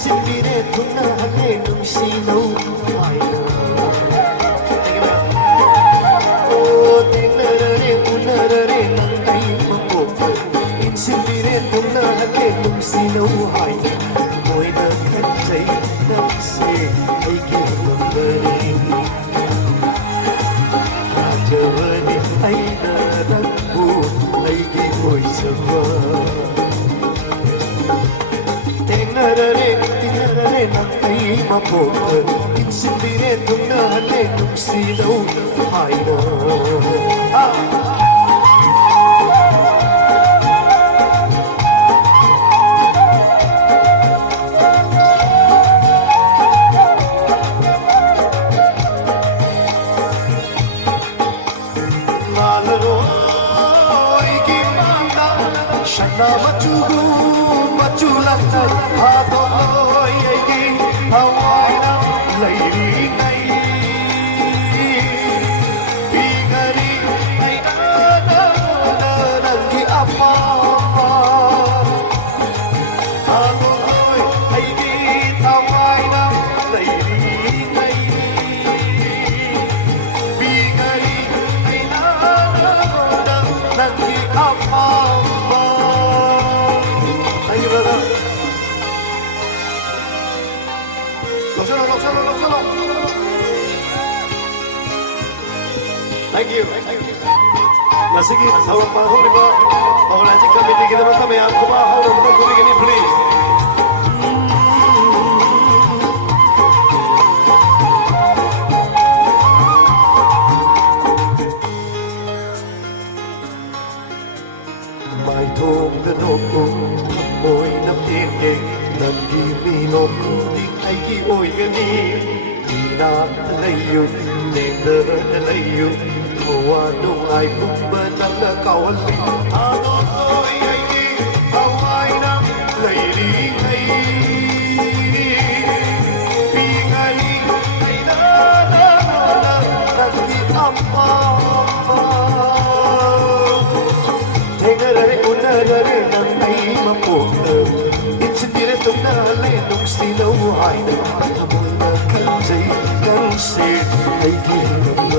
insinbire tunna hale nungsino haina oh dinarare unarare nangai mambo insinbire tunna hale nungsino haina moina kanjai namse aiki nambari rajavani aina rangbu aiki oisava Tinarare nangai mapota Insinbire tunna hale nungsino haina Nalaro igi manda Shana machugu machulanta Hadoi igi hawaina Lairi nai Bigari aina nangi apa Hadoi igi hawaina Lairi nai Bigari aina nangi apa Thank you, brother. Loksano. Thank you. Nasigi, sawang panahon iba. Maulaji kami di kita kami ang kumahaw ng mga kubigin ni please. Mai thong the noko, moy na pinde, nagiminom di ay ki oy gani, na talayo, nenda talayo, mawano ay bumba ng nakawali, ano oy ay ki, away na layli ay, pingali ay nagdi-amma. Tinarare unarare nangai mapota Insinbire tunna hale nungsino haina Amoy na kanjay kanse ay ginam